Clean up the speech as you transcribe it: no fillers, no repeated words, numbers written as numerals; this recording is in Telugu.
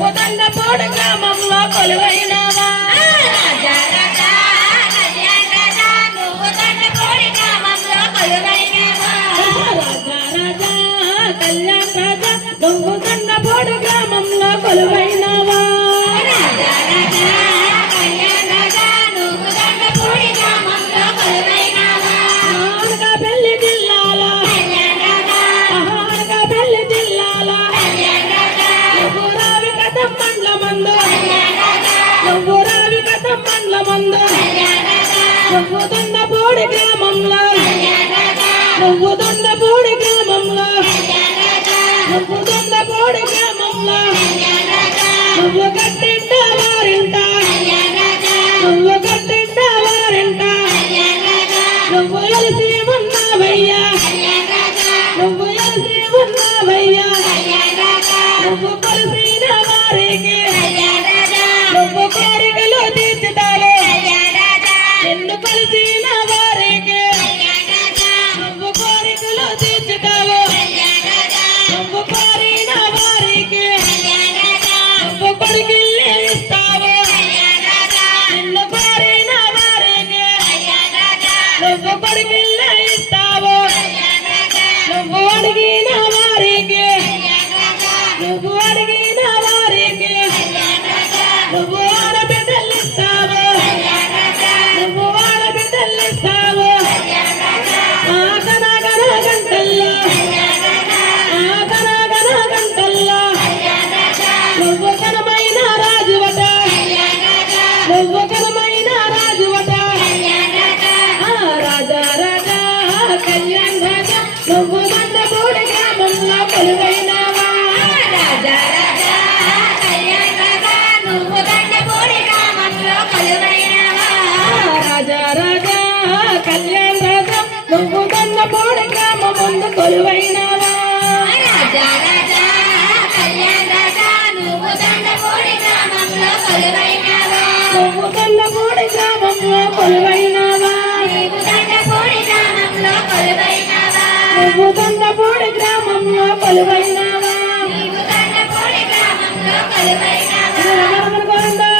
నువ్వు దండపోడు గ్రామంలో కొలువైనావా రాజా రాజా కళ్యాణ రాజా నువ్వు దండపోడి గ్రామంలో కొలువైనావా రాజా రాజా కళ్యాణ రాజా నువ్వు దండపోడు గ్రామంలో కొలువైనావా రాజా రాజా కళ్యాణ రాజా నువ్వు దండపోడి గ్రామంలో కొలువైనావా అనకాపల్లి జిల్లాలో కళ్యాణ రాజా అనకాపల్లి జిల్లాలో కళ్యాణ రాజా నువ్వు రావి కథం మండల మందు కళ్యాణ రాజా నువ్వు రావి కథం మండల మందు కళ్యాణ రాజా నువ్వు దండపోడి గ్రామంలో కళ్యాణ రాజా నువ్వు దండపోడి గ్రామంలో కళ్యాణ రాజా నువ్వు దండపోడి గ్రామంలో కళ్యాణ రాజా నువ్వు కట్టింట వారింట కళ్యాణ రాజా నువ్వు కట్టింట వారింట కళ్యాణ రాజా నువ్వు ఎలిసి ఉన్నావయ్యా కళ్యాణ రాజా నువ్వు ఎలిసి ఉన్నావయ్యా కళ్యాణ రాజా నువ్వు కలిసిన వారికి కళ్యాణ రాజా నువ్వు కోరికలు తీర్చుతావు కళ్యాణ రాజా నిన్ను కలిసిన వారికి కళ్యాణ రాజా నువ్వు కోరికలు తీర్చుతావు కళ్యాణ రాజా నువ్వు కోరిన వారికి కళ్యాణ రాజా నువ్వు కొడుకిల్లి ఇస్తావు కళ్యాణ రాజా నిన్ను కోరిన వారికి కళ్యాణ రాజా నువ్వు కొడుకిల్లి ఇస్తావు కళ్యాణ రాజా నువ్వు అడిగిన వారికి కళ్యాణ రాజా నువ్వు అడిగిన వారికి కళ్యాణ రాజా నువ్వు ఆడబిడ్డలు ఇస్తావు కళ్యాణ రాజా నువ్వు ఆడబిడ్డలు ఇస్తావు కళ్యాణ రాజా ఆగనగన గంటల్లో ఆగనగన గంటల్లో కళ్యాణ రాజా నువ్వు ఘనమైన రాజువట కళ్యాణ రాజా నువ్వు ఘనమైన రాజువట కళ్యాణ రాజా ఆ రాజా రాజా కళ్యాణ్ రాజా నువ్వు దండపూడి గ్రామంలో కొలువైనావా రాజా రాజా కళ్యాణ రాజా నువ్వు దండపోడి గ్రామంలో కొలువైనావా రాజా రాజా కళ్యాణ్ రాజా నువ్వు దండపూడి గ్రామం ముందు కొలువైనావా రాజా రాజా కళ్యాణ రాజా నువ్వు దండపోడి గ్రామంలో కొలువైనావా నువ్వు దండపూడి గ్రామంలో కొలువైనావా నీవు దండపోడి గ్రామంలో కొలువైనావా నువ్వు దండపూడి గ్రామంలో కొలువైనావా నీవు దండపోడి గ్రామంలో కొలువైనావా గోవిందా